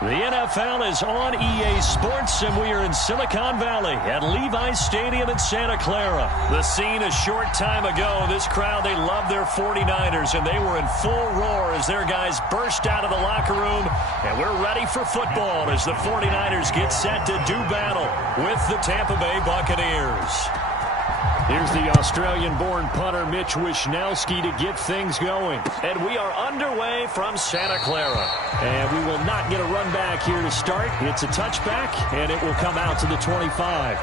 The NFL is on EA Sports, and we are in Silicon Valley at Levi's Stadium in Santa Clara. The scene a short time ago. This crowd, they love their 49ers, and they were in full roar as their guys burst out of the locker room. And we're ready for football as the 49ers get set to do battle with the Tampa Bay Buccaneers. Here's the Australian-born punter Mitch Wishnowsky to get things going. And we are underway from Santa Clara. And we will not get a run back here to start. It's a touchback, and it will come out to the 25.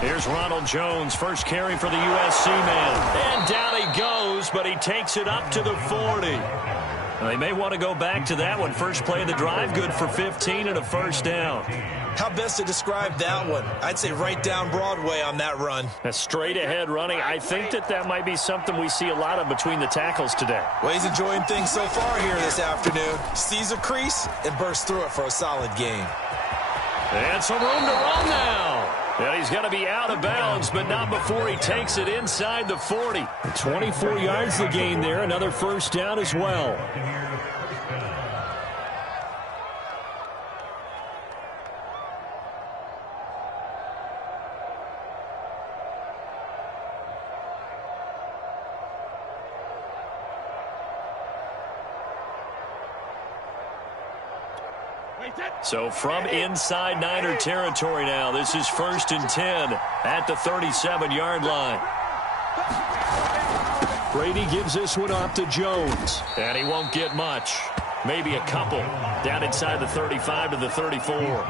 Here's Ronald Jones, first carry for the USC man. And down he goes, but he takes it up to the 40. They may want to go back to that one. First play of the drive, good for 15 and a first down. How best to describe that one? I'd say right down Broadway on that run. A straight ahead running. I think that might be something we see a lot of between the tackles today. Well, he's enjoying things so far here this afternoon. Sees a crease and bursts through it for a solid gain. And some room to run now. And he's going to be out of bounds, but not before he takes it inside the 40. 24 yards the gain there. Another first down as well. So from inside Niner territory now, this is 1st and 10 at the 37-yard line. Brady gives this one off to Jones. And he won't get much. Maybe a couple. Down inside the 35 to the 34. Oh,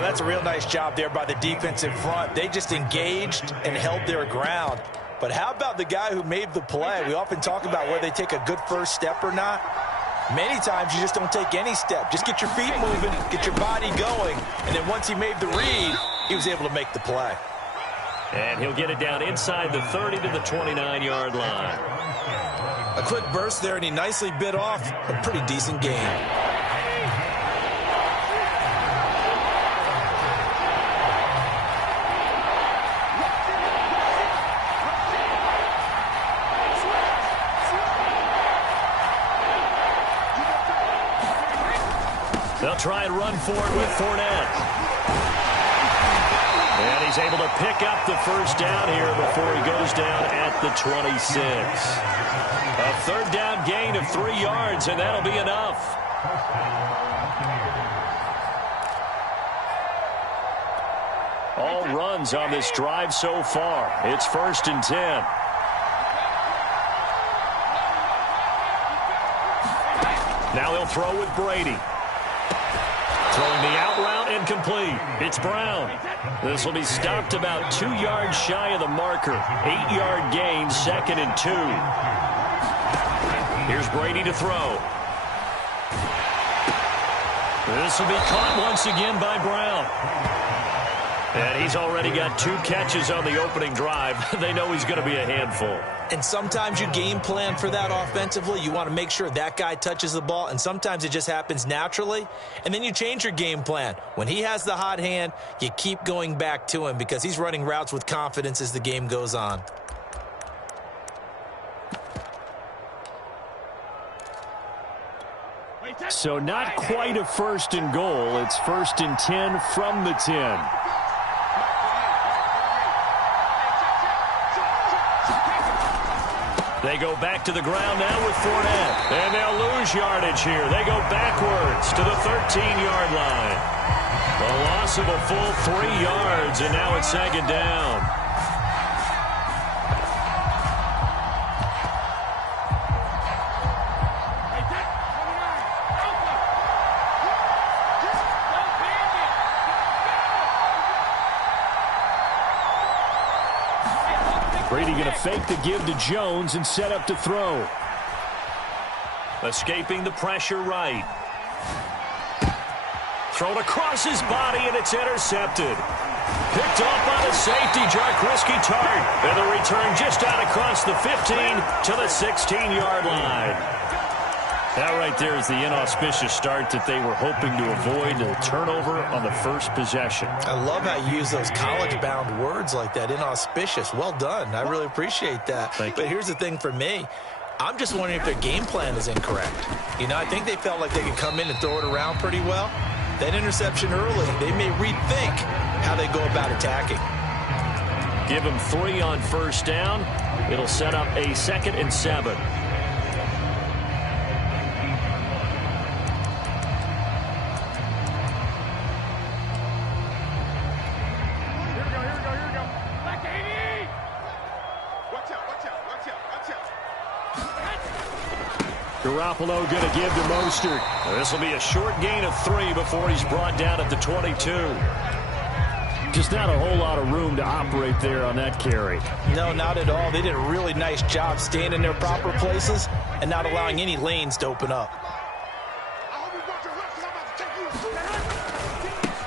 that's a real nice job there by the defensive front. They just engaged and held their ground. But how about the guy who made the play? We often talk about whether they take a good first step or not. Many times you just don't take any step. Just get your feet moving, get your body going, and then once he made the read, he was able to make the play. And he'll get it down inside the 30 to the 29-yard line. A quick burst there, and he nicely bit off a pretty decent gain. They'll try and run for it with Fournette. And he's able to pick up the first down here before he goes down at the 26. A third down gain of 3 yards, and that'll be enough. All runs on this drive so far. It's 1st and 10. Now he'll throw with Brady. Throwing the out route incomplete. It's Brown. This will be stopped about 2 yards shy of the marker. 8-yard gain, 2nd and 2. Here's Brady to throw. This will be caught once again by Brown. And he's already got 2 catches on the opening drive. They know he's going to be a handful. And sometimes you game plan for that offensively. You want to make sure that guy touches the ball, and sometimes it just happens naturally. And then you change your game plan. When he has the hot hand, you keep going back to him because he's running routes with confidence as the game goes on. So not quite a 1st and goal. It's 1st and 10 from the 10. They go back to the ground now with Fournette. And they'll lose yardage here. They go backwards to the 13-yard line. A loss of a full 3 yards, and now it's 2nd down. Brady going to fake the give to Jones and set up to throw. Escaping the pressure right. Thrown across his body, and it's intercepted. Picked off by the safety, Jarkowski Tart. And the return just out across the 15 to the 16-yard line. That right there is the inauspicious start that they were hoping to avoid, a turnover on the first possession. I love how you use those college-bound words like that, inauspicious. Well done. I really appreciate that. But here's the thing for me. I'm just wondering if their game plan is incorrect. You know, I think they felt like they could come in and throw it around pretty well. That interception early, they may rethink how they go about attacking. Give them 3 on first down. It'll set up a 2nd and 7. Garoppolo going to give to Mostert. This will be a short gain of 3 before he's brought down at the 22. Just not a whole lot of room to operate there on that carry. No, not at all. They did a really nice job staying in their proper places and not allowing any lanes to open up.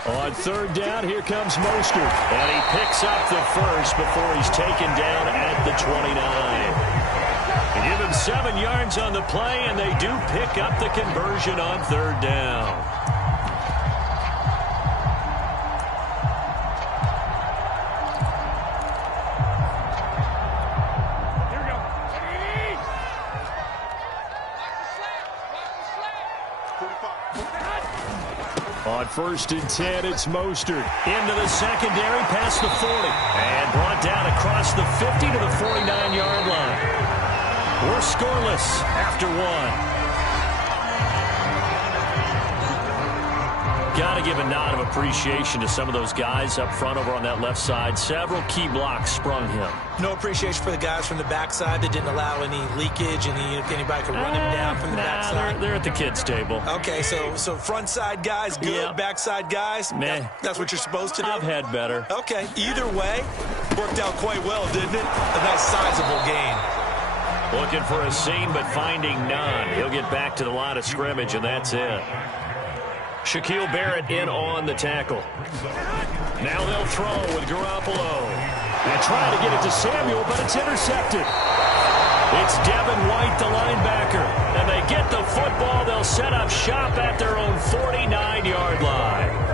On third down, here comes Mostert. And he picks up the first before he's taken down at the 29. Give him 7 yards on the play, and they do pick up the conversion on third down. Here we go. On 1st and 10, it's Mostert. Into the secondary, past the 40. And brought down across the 50 to the 49-yard line. We're scoreless after 1. Got to give a nod of appreciation to some of those guys up front over on that left side. Several key blocks sprung him. No appreciation for the guys from the backside that didn't allow any leakage and anybody could run him down from the backside. They're at the kids' table. Okay, so front side guys good, yep. Backside guys, meh. That's what you're supposed to do? I've had better. Okay, either way, worked out quite well, didn't it? A nice sizable gain. Looking for a seam, but finding none. He'll get back to the line of scrimmage, and that's it. Shaquille Barrett in on the tackle. Now they'll throw with Garoppolo. They try to get it to Samuel, but it's intercepted. It's Devin White, the linebacker. And they get the football. They'll set up shop at their own 49-yard line.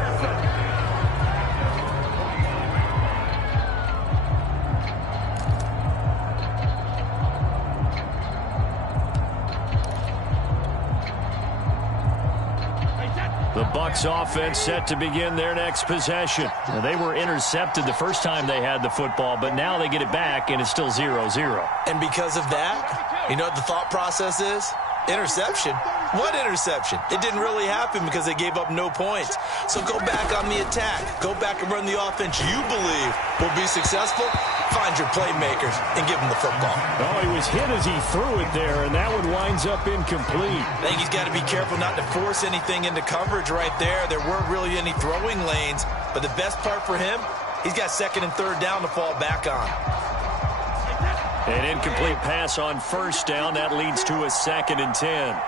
The Bucs offense set to begin their next possession. Now, they were intercepted the first time they had the football, but now they get it back, and it's still 0-0. And because of that, you know what the thought process is? Interception? What interception? It didn't really happen because they gave up no points. So go back on the attack. Go back and run the offense you believe will be successful. Find your playmakers and give them the football. Oh, he was hit as he threw it there, and that one winds up incomplete. I think he's got to be careful not to force anything into coverage right there. There weren't really any throwing lanes, but the best part for him, he's got 2nd and 3rd down to fall back on. An incomplete pass on first down. That leads to a 2nd and 10.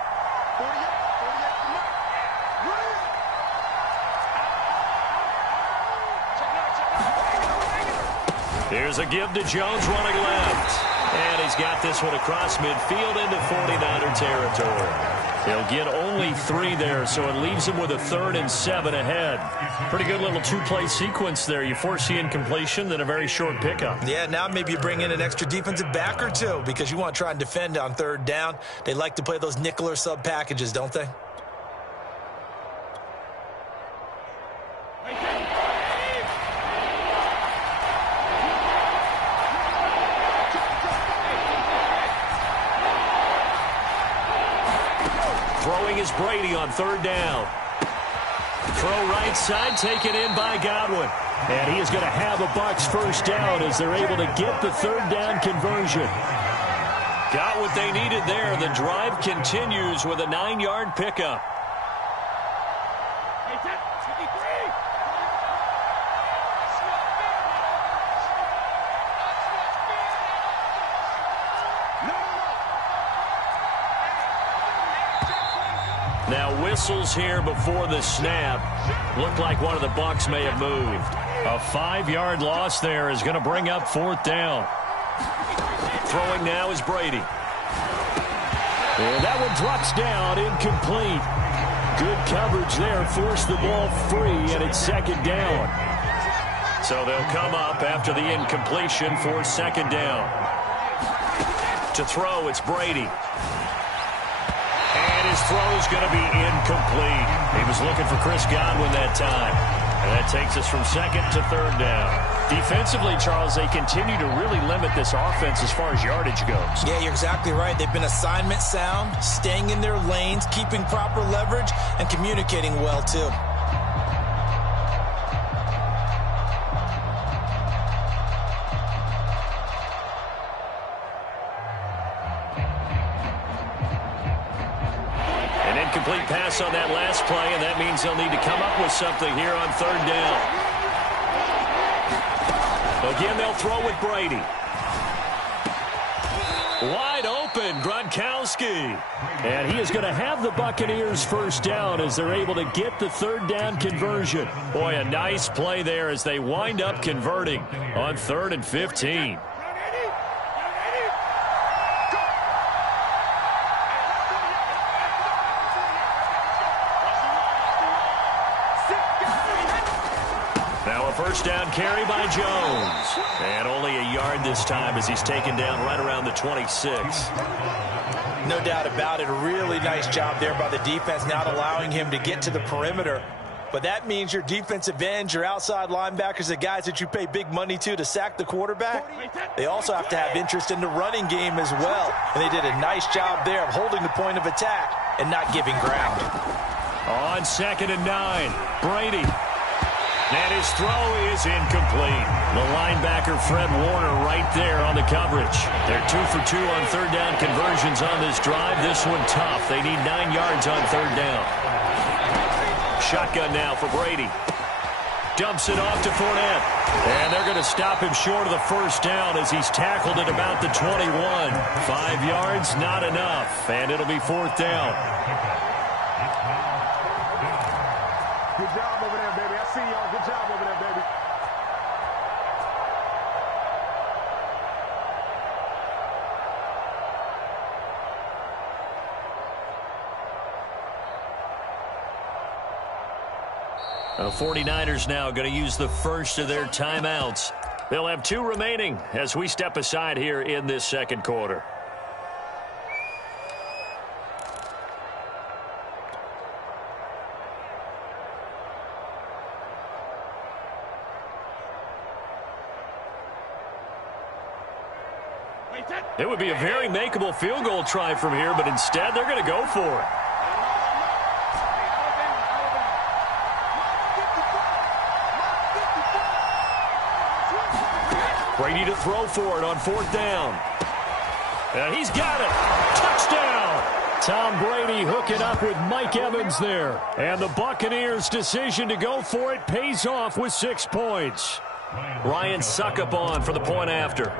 Here's a give to Jones running left. And he's got this one across midfield into 49er territory. He'll get only 3 there, so it leaves him with a 3rd and 7 ahead. Pretty good little 2-play sequence there. You force the incompletion, then a very short pickup. Yeah, now maybe you bring in an extra defensive back or 2 because you want to try and defend on 3rd down. They like to play those nickel or sub packages, don't they? Throwing is Brady on 3rd down. Throw right side, taken in by Godwin. And he is going to have a Bucs first down as they're able to get the 3rd down conversion. Got what they needed there. The drive continues with a 9-yard pickup. Now whistles here before the snap. Looked like one of the Bucs may have moved. A 5-yard loss there is going to bring up 4th down. Throwing now is Brady. And that one drops down, incomplete. Good coverage there, forced the ball free, and it's 2nd down. So they'll come up after the incompletion for 2nd down. To throw, it's Brady. And his throw is going to be incomplete. He was looking for Chris Godwin that time. And that takes us from 2nd to 3rd down. Defensively, Charles, they continue to really limit this offense as far as yardage goes. Yeah, you're exactly right. They've been assignment sound, staying in their lanes, keeping proper leverage, and communicating well, too. Incomplete pass on that last play, and that means they'll need to come up with something here on 3rd down. Again, they'll throw with Brady. Wide open, Gronkowski. And he is going to have the Buccaneers 1st down as they're able to get the 3rd down conversion. Boy, a nice play there as they wind up converting on 3rd and 15. First down carry by Jones. And only a yard this time as he's taken down right around the 26. No doubt about it. A really nice job there by the defense, not allowing him to get to the perimeter. But that means your defensive ends, your outside linebackers, the guys that you pay big money to sack the quarterback, they also have to have interest in the running game as well. And they did a nice job there of holding the point of attack and not giving ground. On 2nd and 9, Brady. And his throw is incomplete. The linebacker, Fred Warner, right there on the coverage. They're 2 for 2 on 3rd down conversions on this drive. This one tough. They need 9 yards on 3rd down. Shotgun now for Brady. Dumps it off to Fournette. And they're going to stop him short of the 1st down as he's tackled at about the 21. 5 yards, not enough. And it'll be 4th down. Good job over there, baby. I see y'all. Good job over there, baby. The 49ers now going to use the first of their timeouts. They'll have 2 remaining as we step aside here in this 2nd quarter. It would be a very makeable field goal try from here, but instead they're going to go for it. Brady to throw for it on 4th down. And he's got it. Touchdown. Tom Brady hooking up with Mike Evans there. And the Buccaneers' decision to go for it pays off with 6 points. Ryan Suckup on for the point after.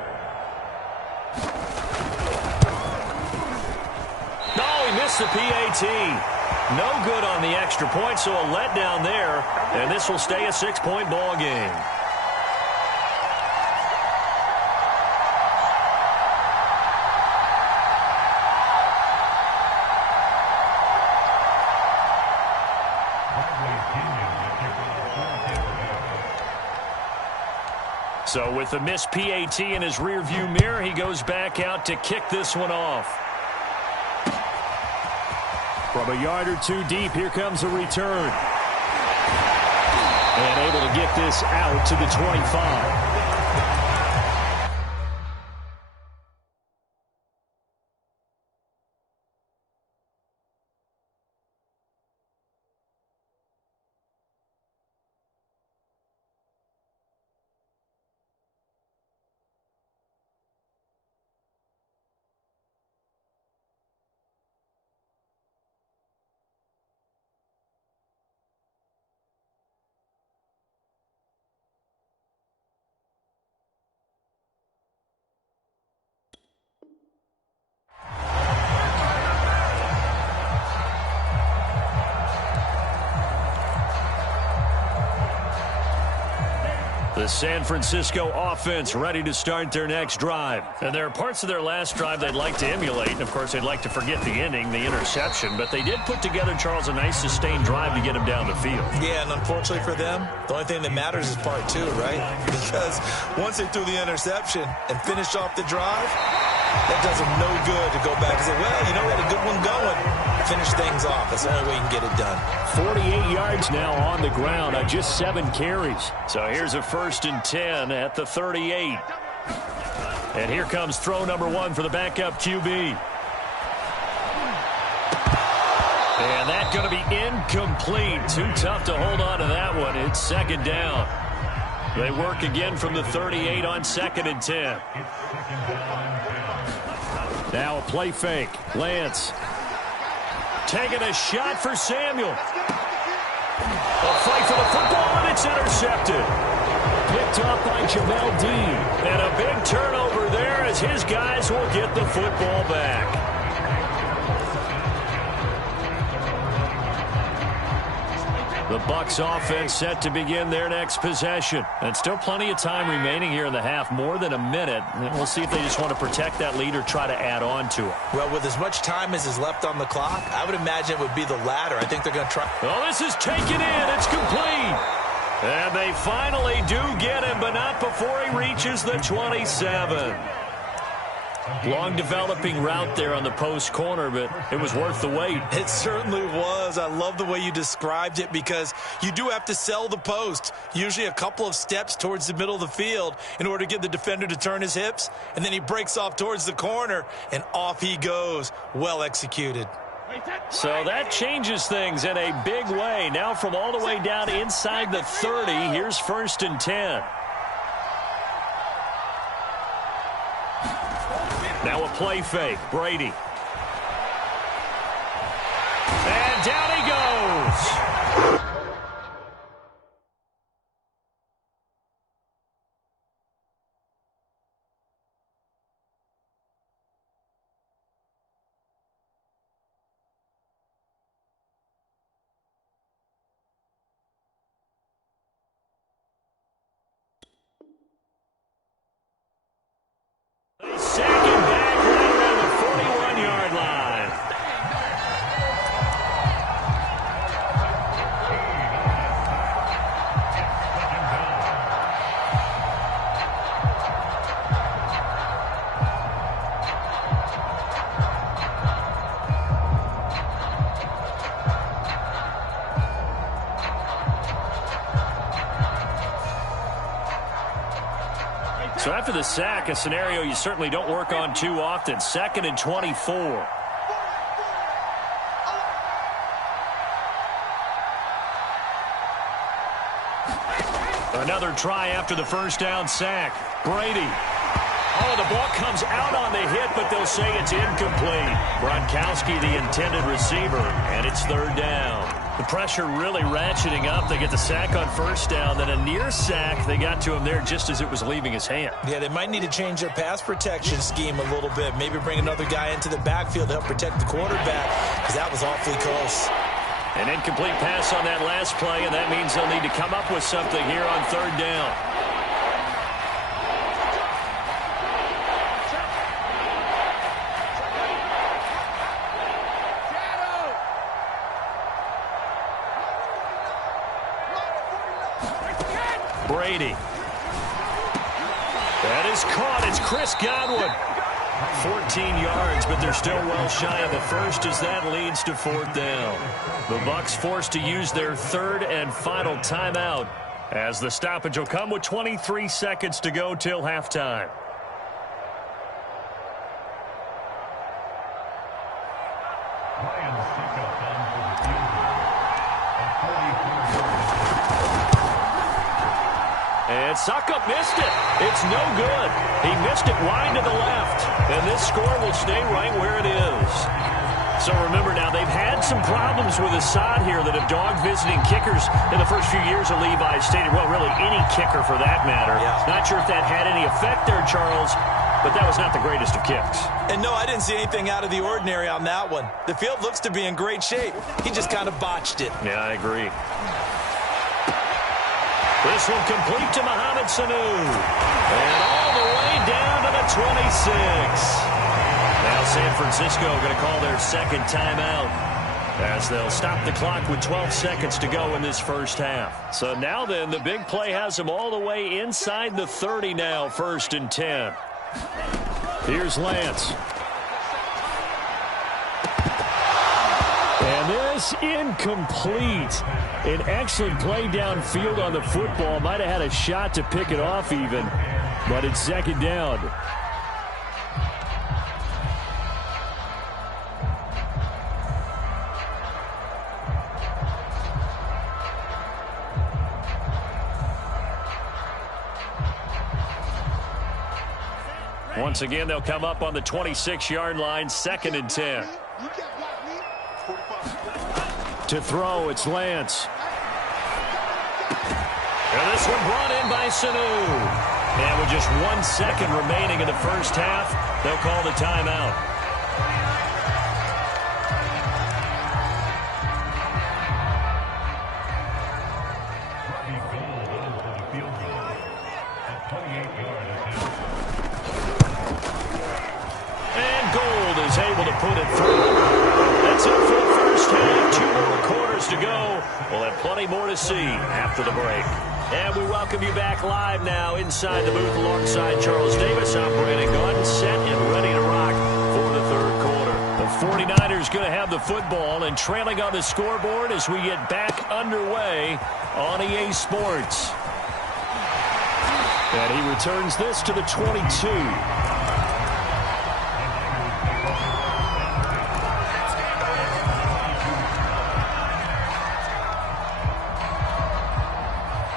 Missed the PAT. No good on the extra point, so a letdown there. And this will stay a 6-point ball game. So with the missed PAT in his rearview mirror, he goes back out to kick this one off. From a yard or 2 deep, here comes a return. And able to get this out to the 25. The San Francisco offense ready to start their next drive. And there are parts of their last drive they'd like to emulate. And, of course, they'd like to forget the inning, the interception. But they did put together, Charles, a nice sustained drive to get him down the field. Yeah, and unfortunately for them, the only thing that matters is part two, right? Because once they threw the interception and finished off the drive, that does them no good to go back and say, well, you know, we had a good one going. Finish things off. That's the only way you can get it done. 48 yards now on the ground on just 7 carries. So here's a 1st and 10 at the 38. And here comes throw number 1 for the backup QB. And that's going to be incomplete. Too tough to hold on to that one. It's 2nd down. They work again from the 38 on 2nd and 10. Now a play fake. Lance taking a shot for Samuel. A fight for the football, and it's intercepted. Picked off by Jamel Dean. And a big turnover there as his guys will get the football back. The Bucs offense set to begin their next possession. And still plenty of time remaining here in the half, more than a minute. And we'll see if they just want to protect that lead or try to add on to it. Well, with as much time as is left on the clock, I would imagine it would be the latter. I think they're going to try. Oh, this is taken in. It's complete. And they finally do get him, but not before he reaches the 27. Long developing route there on the post corner, but it was worth the wait. It certainly was. I love the way you described it because you do have to sell the post. Usually a couple of steps towards the middle of the field in order to get the defender to turn his hips. And then he breaks off towards the corner, and off he goes. Well executed. So that changes things in a big way. Now from all the way down inside the 30, here's 1st and 10. Now a play fake. Brady. And down he goes. Second back right around the 41-yard line. So after the sack, a scenario you certainly don't work on too often. 2nd and 24. Another try after the first down sack. Brady. Oh, the ball comes out on the hit, but they'll say it's incomplete. Gronkowski, the intended receiver, and it's 3rd down. The pressure really ratcheting up. They get the sack on 1st down, then a near sack. They got to him there just as it was leaving his hand. Yeah, they might need to change their pass protection scheme a little bit. Maybe bring another guy into the backfield to help protect the quarterback, because that was awfully close. An incomplete pass on that last play, and that means they'll need to come up with something here on 3rd down. Brady. That is caught. It's Chris Godwin. 14 yards, but they're still well shy of the first as that leads to 4th down. The Bucs forced to use their 3rd and final timeout as the stoppage will come with 23 seconds to go till halftime. And Suckup missed it. It's no good. He missed it wide to the left. And this score will stay right where it is. So remember now, they've had some problems with Assad here that have dogged visiting kickers in the first few years of Levi Stadium. Well, really any kicker for that matter. Yeah. Not sure if that had any effect there, Charles, but that was not the greatest of kicks. And no, I didn't see anything out of the ordinary on that one. The field looks to be in great shape. He just kind of botched it. Yeah, I agree. This one complete to Mohamed Sanu. And all the way down to the 26. Now San Francisco going to call their second timeout, as they'll stop the clock with 12 seconds to go in this first half. So now then, the big play has them all the way inside the 30 now, 1st and 10. Here's Lance. And this incomplete. An excellent play downfield on the football. Might have had a shot to pick it off even, but it's 2nd down. Once again, they'll come up on the 26-yard line, 2nd and 10. To throw, it's Lance. And this one brought in by Sanu. And with just 1 second remaining in the first half, they'll call the timeout. And Gold is able to put it through. That's it for the first half. 2 more quarters to go. We'll have plenty more to see after the break. And we welcome you back live now inside the booth alongside Charles Davis. I'm Brandon Gaudin, set and ready to rock for the 3rd quarter. The 49ers going to have the football and trailing on the scoreboard as we get back underway on EA Sports. And he returns this to the 22.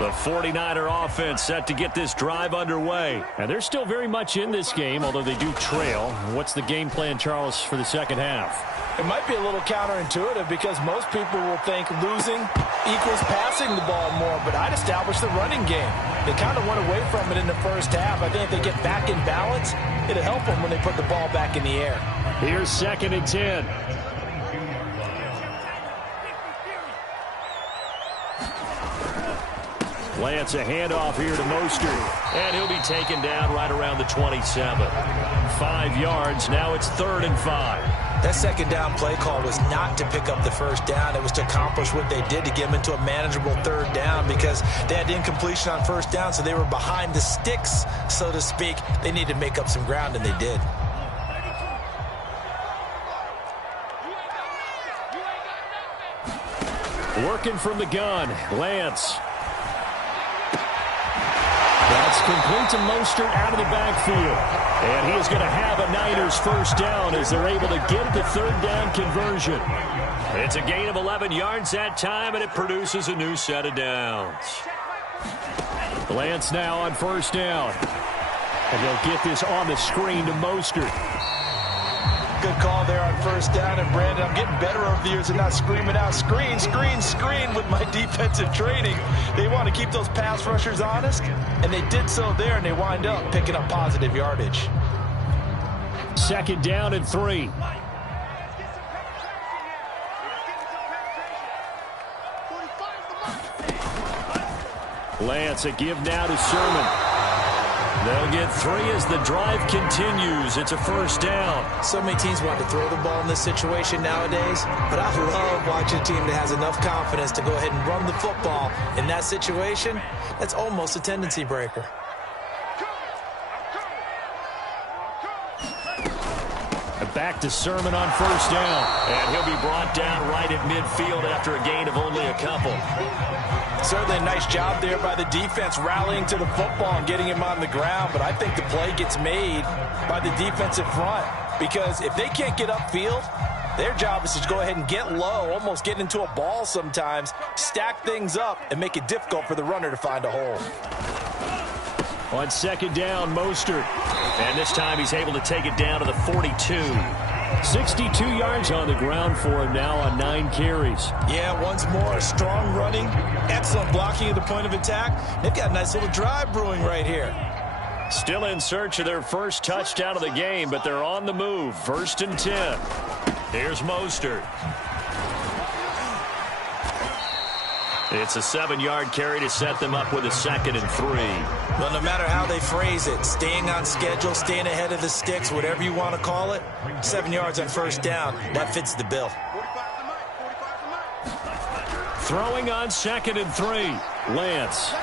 The 49er offense set to get this drive underway. And they're still very much in this game, although they do trail. What's the game plan, Charles, for the second half? It might be a little counterintuitive because most people will think losing equals passing the ball more, but I'd establish the running game. They kind of went away from it in the first half. I think if they get back in balance, it'll help them when they put the ball back in the air. Here's 2nd and 10. Lance, a handoff here to Mostert. And he'll be taken down right around the 27. 5 yards. Now it's 3rd and 5. That 2nd down play call was not to pick up the 1st down. It was to accomplish what they did to get them into a manageable 3rd down because they had incompletion on 1st down, so they were behind the sticks, so to speak. They needed to make up some ground, and they did. Working from the gun, Lance. That's complete to Mostert out of the backfield. And he is going to have a Niners 1st down as they're able to get the 3rd down conversion. It's a gain of 11 yards that time, and it produces a new set of downs. Lance now on 1st down. And they'll get this on the screen to Mostert. Good call there on 1st down, and Brandon, I'm getting better over the years and not screaming out screen, screen, screen with my defensive training. They want to keep those pass rushers honest, and they did so there, and they wind up picking up positive yardage. 2nd down and 3. Lance, a give now to Sermon. They'll get 3 as the drive continues. It's a 1st down. So many teams want to throw the ball in this situation nowadays, but I love watching a team that has enough confidence to go ahead and run the football. In that situation, that's almost a tendency breaker. Back to Sermon on 1st down. And he'll be brought down right at midfield after a gain of only a couple. Certainly a nice job there by the defense rallying to the football and getting him on the ground, but I think the play gets made by the defensive front because if they can't get upfield, their job is to go ahead and get low, almost get into a ball sometimes, stack things up, and make it difficult for the runner to find a hole. On 2nd down, Mostert. And this time he's able to take it down to the 42. 62 yards on the ground for him now on 9 carries. Yeah, once more, strong running, excellent blocking at the point of attack. They've got a nice little drive brewing right here. Still in search of their first touchdown of the game, but they're on the move. 1st and 10. Here's Mostert. It's a 7-yard carry to set them up with a 2nd and 3. Well, no matter how they phrase it, staying on schedule, staying ahead of the sticks, whatever you want to call it, 7 yards on first down, that fits the bill. Throwing on 2nd and 3. Lance.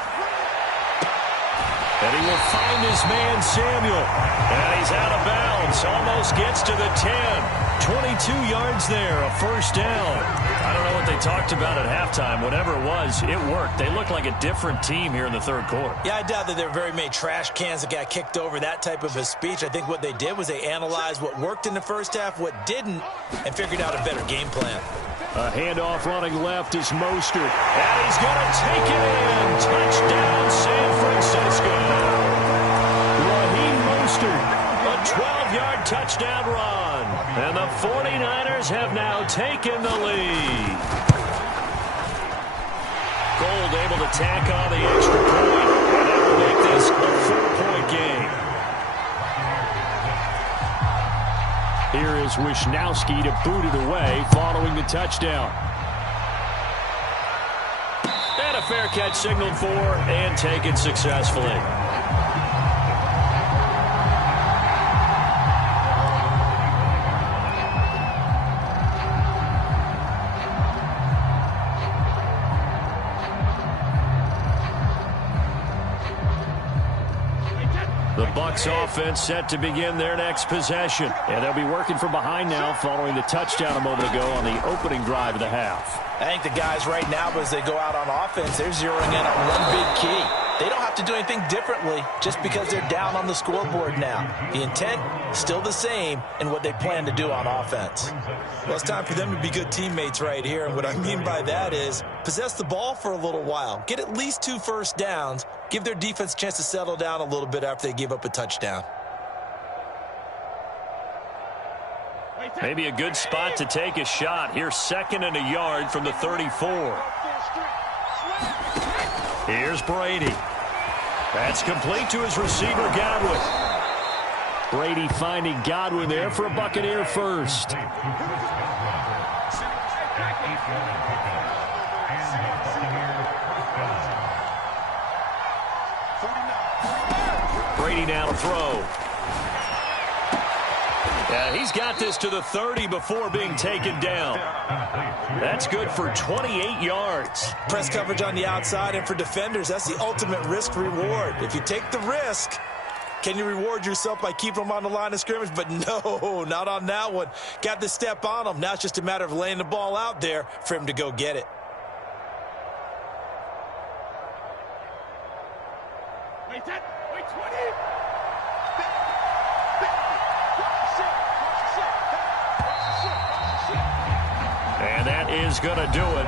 And he will find his man, Samuel. And he's out of bounds. Almost gets to the 10. 22 yards there, a first down. I don't know what they talked about at halftime. Whatever it was, it worked. They looked like a different team here in the third quarter. Yeah, I doubt that there were very many trash cans that got kicked over, that type of a speech. I think what they did was they analyzed what worked in the first half, what didn't, and figured out a better game plan. A handoff running left is Mostert. And he's going to take it in. Touchdown, San Francisco. Raheem Mostert, a 12-yard touchdown run. And the 49ers have now taken the lead. Gold able to tack on the extra point. And that will make this a 4-point game. Here is Wisnowski to boot it away following the touchdown. And a fair catch signaled for and taken successfully. The Bucs offense set to begin their next possession. And they'll be working from behind now following the touchdown a moment ago on the opening drive of the half. I think the guys right now, as they go out on offense, they're zeroing in on one big key. They don't have to do anything differently just because they're down on the scoreboard now. The intent, still the same in what they plan to do on offense. Well, it's time for them to be good teammates right here. And what I mean by that is possess the ball for a little while. Get at least 2 first downs. Give their defense a chance to settle down a little bit after they give up a touchdown. Maybe a good spot to take a shot. Here's 2nd and a yard from the 34. Here's Brady. That's complete to his receiver, Godwin. Brady finding Godwin there for a Buccaneer first. Brady now to throw. He's got this to the 30 before being taken down. That's good for 28 yards. Press coverage on the outside, and for defenders, that's the ultimate risk-reward. If you take the risk, can you reward yourself by keeping them on the line of scrimmage? But no, not on that one. Got the step on him. Now it's just a matter of laying the ball out there for him to go get it. Wait 20. And that is going to do it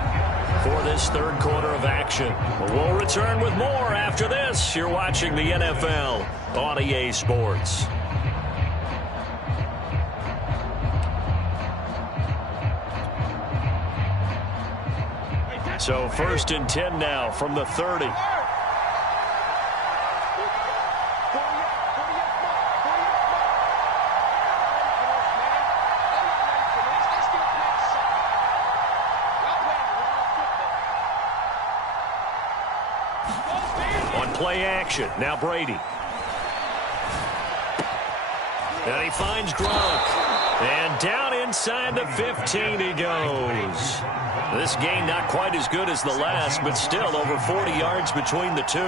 for this third quarter of action. We'll return with more after this. You're watching the NFL on EA Sports. So 1st and 10 now from the 30. Play action. Now Brady. And he finds Gronk. And down inside the 15 he goes. This game not quite as good as the last, but still over 40 yards between the two.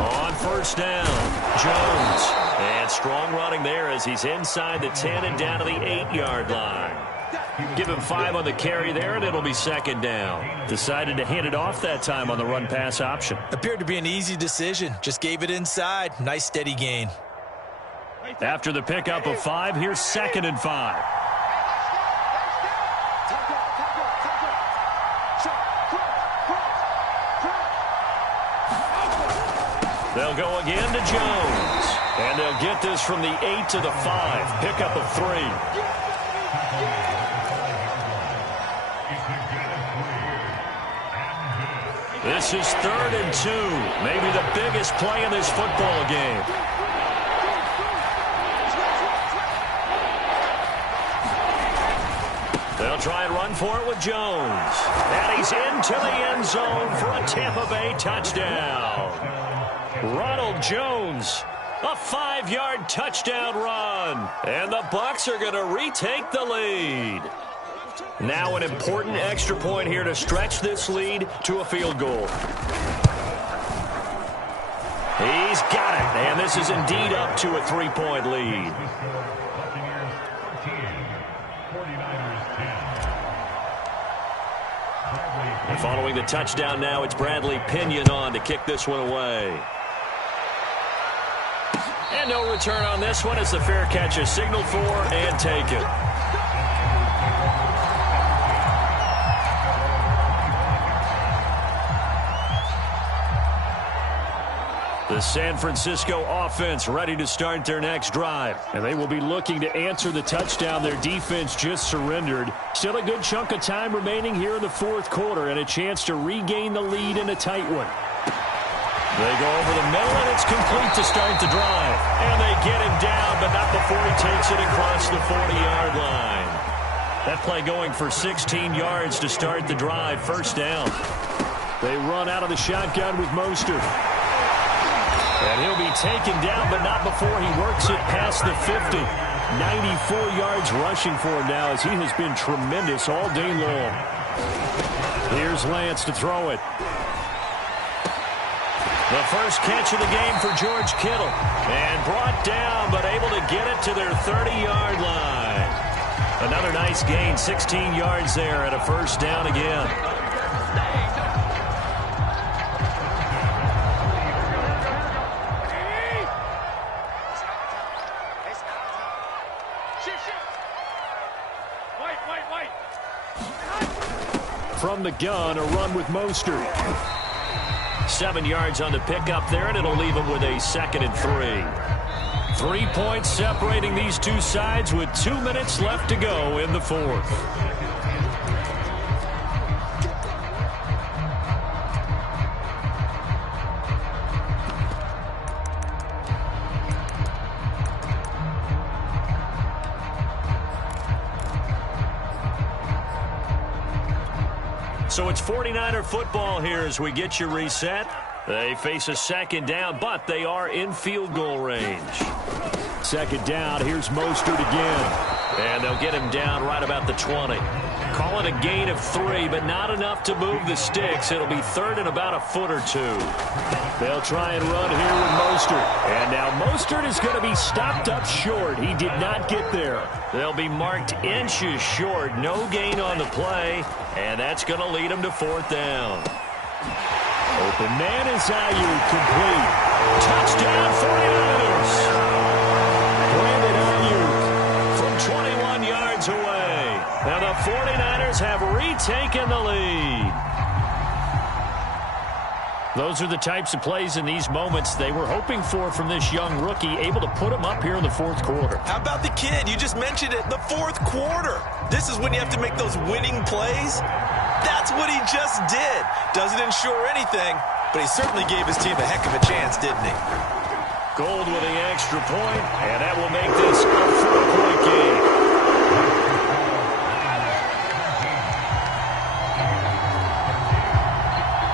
On first down, Jones. And strong running there as he's inside the 10 and down to the 8-yard line. Give him 5 on the carry there, and it'll be 2nd down. Decided to hand it off that time on the run-pass option. Appeared to be an easy decision. Just gave it inside. Nice, steady gain. After the pickup of 5, here's 2nd and 5. They'll go again to Jones. And they'll get this from the 8 to the 5. Pickup of 3. This is 3rd and 2. Maybe the biggest play in this football game. They'll try and run for it with Jones. And he's into the end zone for a Tampa Bay touchdown. Ronald Jones, a 5-yard touchdown run. And the Bucs are going to retake the lead. Now an important extra point here to stretch this lead to a field goal. He's got it. And this is indeed up to a 3-point lead. And following the touchdown now, it's Bradley Pinion on to kick this one away. And no return on this one as the fair catch is signaled for and taken. The San Francisco offense ready to start their next drive. And they will be looking to answer the touchdown their defense just surrendered. Still a good chunk of time remaining here in the fourth quarter and a chance to regain the lead in a tight one. They go over the middle, and it's complete to start the drive. And they get him down, but not before he takes it across the 40-yard line. That play going for 16 yards to start the drive. First down. They run out of the shotgun with Mostert. And he'll be taken down, but not before he works it past the 50. 94 yards rushing for him now as he has been tremendous all day long. Here's Lance to throw it. The first catch of the game for George Kittle. And brought down, but able to get it to their 30-yard line. Another nice gain, 16 yards there at a first down again. From the gun, a run with Mostert. 7 yards on the pickup there, and it'll leave him with a 2nd and 3. 3 points separating these two sides with 2 minutes left to go in the fourth. So it's 49er football here as we get you reset. They face a second down, but they are in field goal range. Second down, here's Mostert again. And they'll get him down right about the 20. Call it a gain of 3, but not enough to move the sticks. It'll be third and about a foot or two. They'll try and run here with Mostert. And now Mostert is going to be stopped up short. He did not get there. They'll be marked inches short. No gain on the play. And that's going to lead them to fourth down. Open man is Ayuk, complete. Touchdown 49ers. Brandon Ayuk from 21 yards away. Now the 49ers have retaken the lead. Those are the types of plays in these moments they were hoping for from this young rookie, able to put him up here in the fourth quarter. How about the kid? You just mentioned it, the fourth quarter. This is when you have to make those winning plays. That's what he just did. Doesn't ensure anything, but he certainly gave his team a heck of a chance, didn't he? Gold with the extra point, and that will make this a 4-point game.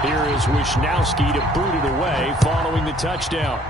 Here is Wisnowski to boot it away following the touchdown.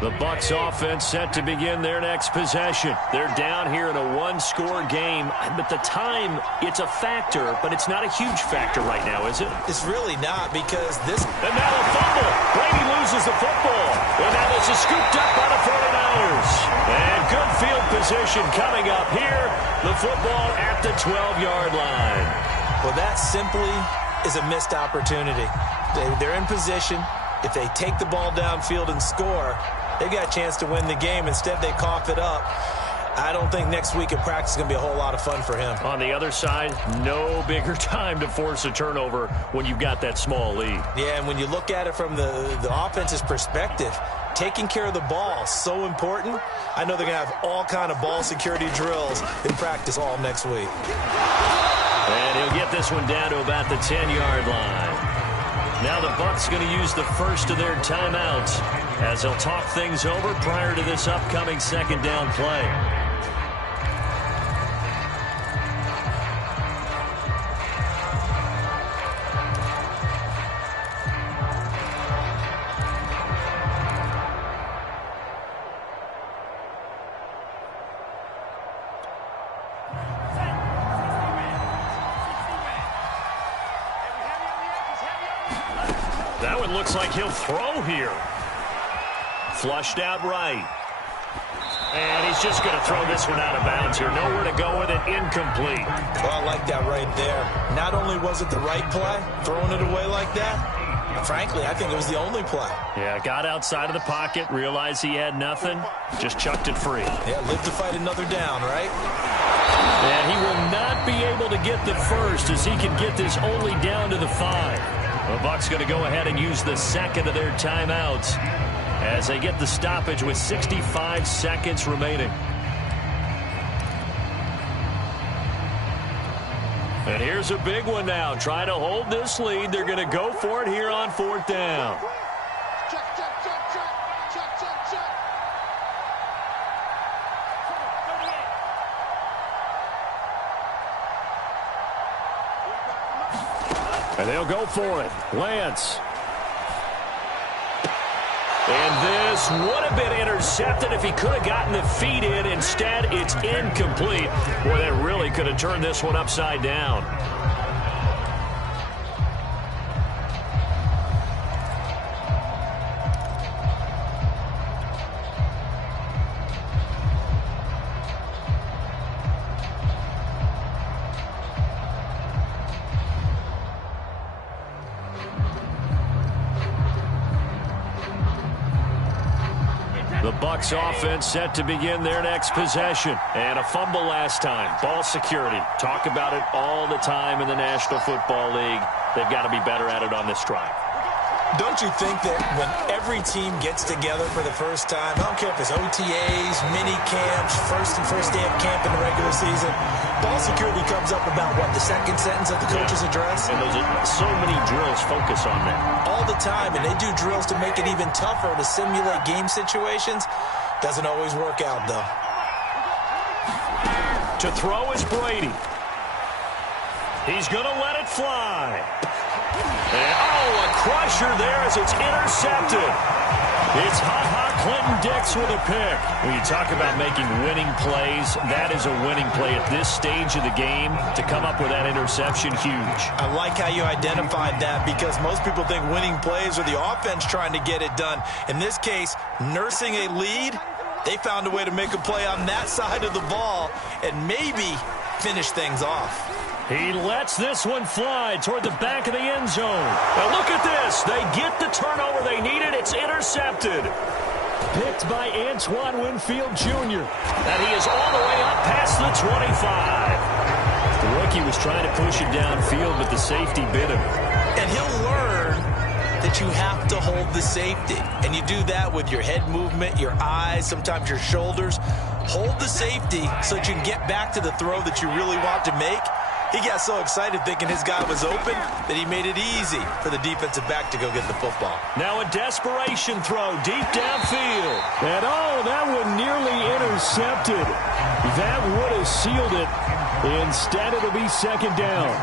The Bucs offense set to begin their next possession. They're down here in a one-score game, but the time, it's a factor, but it's not a huge factor right now, is it? It's really not because this... And now a fumble. Brady loses the football. And now this is scooped up by the 49ers. And good field position coming up here. The football at the 12-yard line. Well, that simply is a missed opportunity. They're in position. If they take the ball downfield and score, they've got a chance to win the game. Instead, they cough it up. I don't think next week at practice is going to be a whole lot of fun for him. On the other side, no bigger time to force a turnover when you've got that small lead. Yeah, and when you look at it from the offense's perspective, taking care of the ball is so important. I know they're going to have all kind of ball security drills in practice all next week. And he'll get this one down to about the 10-yard line. Now the Bucs going to use the first of their timeouts as they'll talk things over prior to this upcoming second down play. That one looks like he'll throw here. Flushed out right. And he's just going to throw this one out of bounds here. Nowhere to go with it. Incomplete. Well, I like that right there. Not only was it the right play, throwing it away like that, frankly, I think it was the only play. Yeah, got outside of the pocket, realized he had nothing, just chucked it free. Yeah, live to fight another down, right? And he will not be able to get the first as he can get this only down to the 5. The Bucs going to go ahead and use the second of their timeouts as they get the stoppage with 65 seconds remaining. And here's a big one now. Trying to hold this lead. They're going to go for it here on 4th down. And they'll go for it. Lance. And this would have been intercepted if he could have gotten the feet in. Instead, it's incomplete. Boy, that really could have turned this one upside down. The Bucs offense set to begin their next possession. And a fumble last time. Ball security. Talk about it all the time in the National Football League. They've got to be better at it on this drive. Don't you think that when every team gets together for the first time, I don't care if it's OTAs, mini camps, first day of camp in the regular season, ball security comes up about, what, the second sentence of the coach's address? And those are so many drills focus on that. All the time, and they do drills to make it even tougher to simulate game situations. Doesn't always work out, though. To throw is Brady. He's going to let it fly. And, oh, a crusher there as it's intercepted. It's Clinton Dix with a pick. When you talk about making winning plays, that is a winning play at this stage of the game. To come up with that interception, huge. I like how you identified that because most people think winning plays are the offense trying to get it done. In this case, nursing a lead, they found a way to make a play on that side of the ball and maybe finish things off. He lets this one fly toward the back of the end zone. Now look at this. They get the turnover they needed. It's intercepted. Picked by Antoine Winfield Jr. And he is all the way up past the 25. The rookie was trying to push it downfield, but the safety bit him. And he'll learn that you have to hold the safety. And you do that with your head movement, your eyes, sometimes your shoulders. Hold the safety so that you can get back to the throw that you really want to make. He got so excited thinking his guy was open that he made it easy for the defensive back to go get the football. Now a desperation throw deep downfield. And oh, that one nearly intercepted. That would have sealed it. Instead, it'll be second down.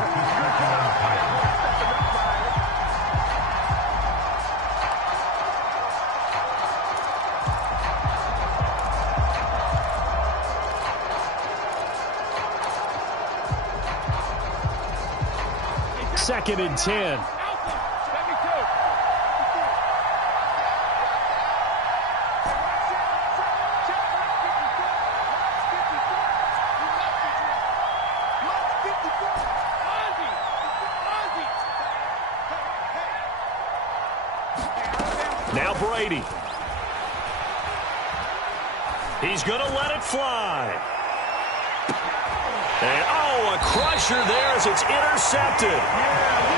Second and 10. Now Brady. He's going to let it fly. And, oh, a crusher there as it's intercepted.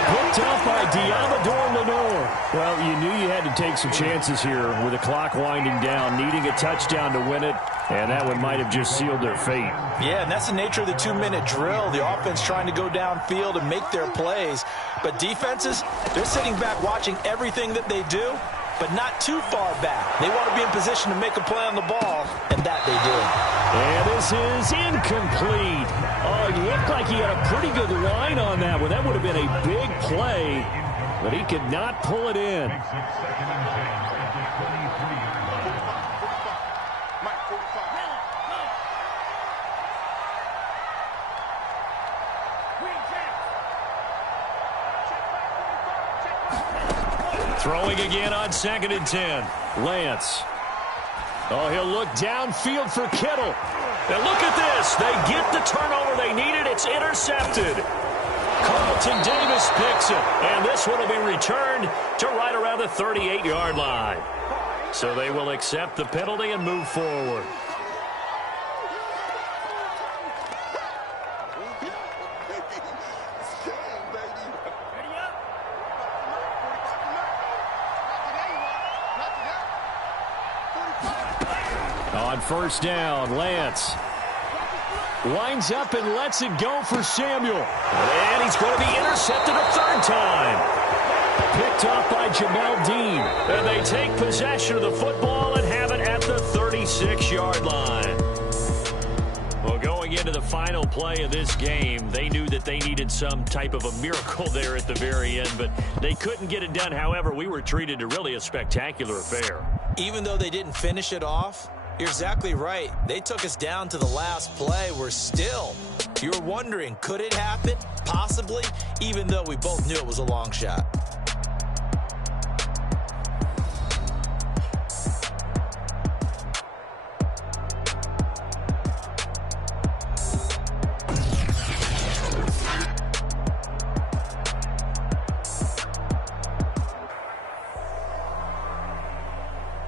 Picked up by Diamador Lenore. Well, you knew you had to take some chances here with the clock winding down, needing a touchdown to win it, and that one might have just sealed their fate. Yeah, and that's the nature of the 2-minute drill. The offense trying to go downfield and make their plays. But defenses, they're sitting back watching everything that they do, but not too far back. They want to be in position to make a play on the ball, and that they did. And this is incomplete. Oh, he looked like he had a pretty good line on that one. That would have been a big play, but he could not pull it in. Throwing again on 2nd and 10. Lance. Oh, he'll look downfield for Kittle. And look at this. They get the turnover they needed. It's intercepted. Carlton Davis picks it. And this one will be returned to right around the 38-yard line. So they will accept the penalty and move forward. On 1st down, Lance winds up and lets it go for Samuel. And he's going to be intercepted a 3rd time. Picked up by Jamel Dean. And they take possession of the football and have it at the 36-yard line. Well, going into the final play of this game, they knew that they needed some type of a miracle there at the very end, but they couldn't get it done. However, we were treated to really a spectacular affair. Even though they didn't finish it off, you're exactly right. They took us down to the last play. You're wondering, could it happen? Possibly, even though we both knew it was a long shot.